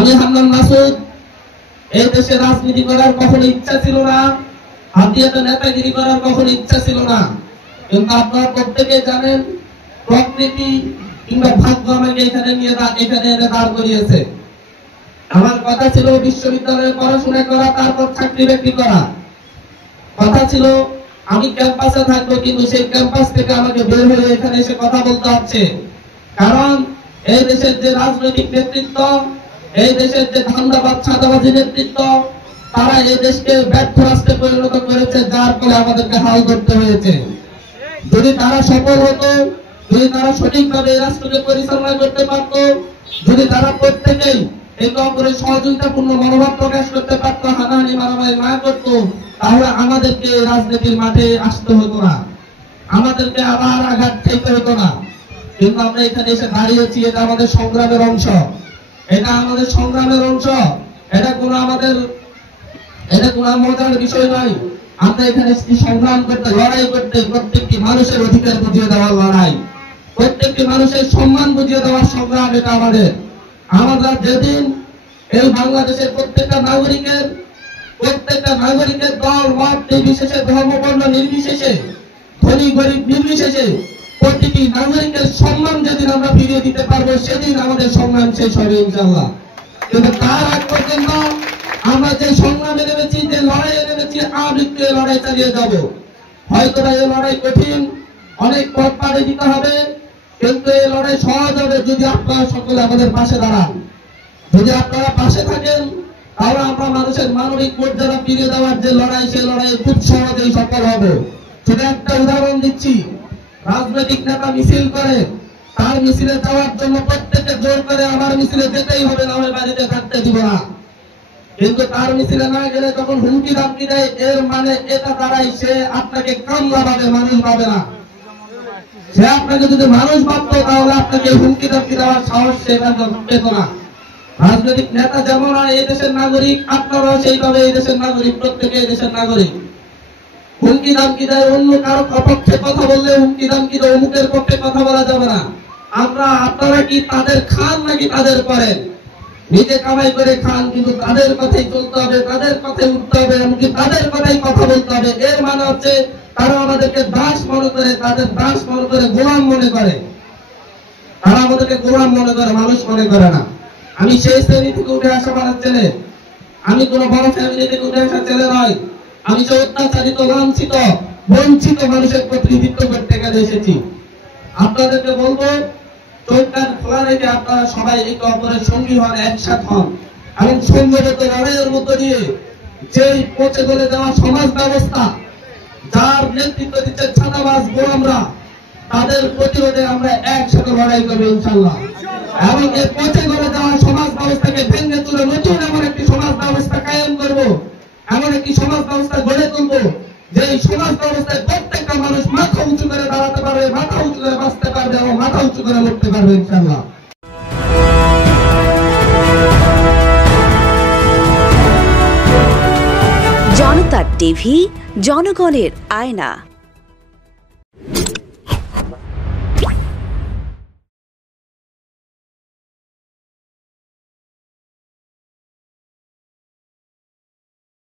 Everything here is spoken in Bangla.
আমি হান্নান মাসুদ এই দেশে রাজনীতি করার কখনো ইচ্ছা ছিল না, হাতিয়াতে নেতাগিরি করার কখনো ইচ্ছা ছিল না, কিন্তু আপনারা প্রত্যেকে জানেন প্রকৃতি কিংবা ভাগ্য আমাকে এখানে এনে দাঁড় করিয়েছে। আমার কথা ছিল বিশ্ববিদ্যালয়ে পড়াশোনা করা, তারপর চাকরি বাকরি করা। কথা ছিল আমি ক্যাম্পাসে থাকবো, কিন্তু সেই ক্যাম্পাস থেকে আমাকে বের হয়ে এখানে এসে কথা বলতে হচ্ছে। কারণ এই দেশের যে রাজনৈতিক নেতৃত্ব, এই দেশের যে ধান্দাবাদ ছাদাবাজি নেতৃত্ব, তারা এই দেশকে ব্যর্থ রাষ্ট্রে পরিণত করেছে, যার ফলে আমাদেরকে হাল ধরতে হয়েছে। যদি তারা সফল হতো, যদি তারা সঠিকভাবে এই রাষ্ট্রকে পরিচালনা করতে পারত, যদি তারা প্রত্যেকেই একে অপরের সহযোগিতাপূর্ণ মনোভাব প্রকাশ করতে পারত, হানাহানি মারামারি না করত, তাহলে আমাদেরকে রাজনীতির মাঠে আসতে হতো না, আমাদেরকে আবার আঘাত খেতে হতো না। কিন্তু আমরা এখানে এসে দাঁড়িয়েছি, এটা আমাদের সংগ্রামের অংশ, এটা আমাদের সংগ্রামের অংশ। এটা কোনো মজার বিষয় নয়। আমরা এখানে সংগ্রাম করতে, লড়াই করতে, প্রত্যেকটি মানুষের অধিকার বুঝিয়ে দেওয়ার লড়াই, প্রত্যেকটি মানুষের সম্মান বুঝিয়ে দেওয়ার সংগ্রাম এটা আমাদের। আমরা যেদিন এই বাংলাদেশের প্রত্যেকটা নাগরিকের দল মত নির্বিশেষে, ধর্ম বর্ণ নির্বিশেষে, ধনী গরিব নির্বিশেষে প্রতিটি নাগরিকের সম্মান যেদিন আমরা ফিরিয়ে দিতে পারবো, সেদিন আমাদের সংগ্রাম শেষ হবে ইনশাআল্লাহ। কিন্তু তার আগ পর্যন্ত আমরা যে সংগ্রামে নেমেছি, যে লড়াইয়ে নেমেছি, আমৃত্যু লড়াই চালিয়ে যাব। হয়তো এই লড়াই কঠিন, অনেক পথ পাড়ি দিতে হবে, কিন্তু এই লড়াই সহজ হবে যদি আপনারা সকলে আমাদের পাশে দাঁড়ান। যদি আপনারা পাশে থাকেন, তাহলে আমরা মানুষের মানবিক মর্যাদা ফিরিয়ে দেওয়ার যে লড়াই, সেই লড়াই খুব সহজেই সফল হবে। শুধু একটা উদাহরণ দিচ্ছি, রাজনৈতিক নেতা মিছিল করে, তার মিছিলে যাওয়ার জন্য প্রত্যেকে জোর করে আমার মিছিলে যেতেই হবে, না হয় বাড়িতে থাকতে দিব না। কিন্তু তার মিছিলে না গেলে যখন হুমকি ধামকি দেয়, এর মানে এটা দ্বারাই সে আপনাকে কামলা ভাবে, মানুষ ভাবে না। সে আপনাকে যদি মানুষ ভাবতো, তাহলে আপনাকে হুমকি ধামকি দেওয়ার সাহস সে পেত না। রাজনৈতিক নেতা যেমন এই দেশের নাগরিক, আপনারাও সেইভাবে এই দেশের নাগরিক, প্রত্যেকে এই দেশের নাগরিক। হুমকি ধামকি দেয়, অন্য কারো পক্ষে কথা বললে হুমকি ধামকি দেয়, অমুকের পক্ষে কথা বলা যাবে না। আপনারা কি তাদের খান নাকি তাদের করেন? নিজে কামাই করে খান, কিন্তু তাদের কথাই চলতে হবে, তাদের কথাই উঠতে হবে, এমনকি তাদের কথাই কথা বলতে হবে। এর মানে হচ্ছে তারা আমাদেরকে দাস মনে করে, তাদের দাস মনে করে, গোলাম মনে করে। তারা আমাদেরকে গোলাম মনে করে, মানুষ মনে করে না। আমি সেই শ্রেণী থেকে উঠে আসা মানুষ ছেলে, আমি কোন বড় ফ্যামিলি থেকে উঠে আসা ছেলে নয়। আমি যে অত্যাচারিত, লাঞ্ছিত, বঞ্চিত মানুষের প্রতিনিধিত্ব করতে গেলে এসেছি। আপনাদেরকে বলবো, চোখটা খোলা রেখে আপনারা সবাই একে অপরের সঙ্গী হন, একসাথ হন, এবং সংগঠিত লড়াইয়ের মধ্য দিয়ে যেই পচে গলে দেওয়া সমাজ ব্যবস্থা, যার নেতৃত্ব দিচ্ছে ছাত্রবাস গোলামরা, তাদের প্রতিরোধে আমরা একসাথে লড়াই করবো ইনশাআল্লাহ। এবং এই পচে গলে দেওয়া সমাজ ব্যবস্থাকে ভেঙে তুলে নতুন এমন একটি সমাজ ব্যবস্থা কায়েম করবো, এমন একটি সমাজ ব্যবস্থা গড়ে তুলবো, যে সমাজ ব্যবস্থায় প্রত্যেকটা মানুষ মাথা উঁচু করে দাঁড়াতে পারবে, মাথা উঁচু করে বাঁচতে পারবে, এবং মাথা উঁচু করে লড়তে পারবে ইনশাআল্লাহ। জনতা টিভি, জনগণের আয়না।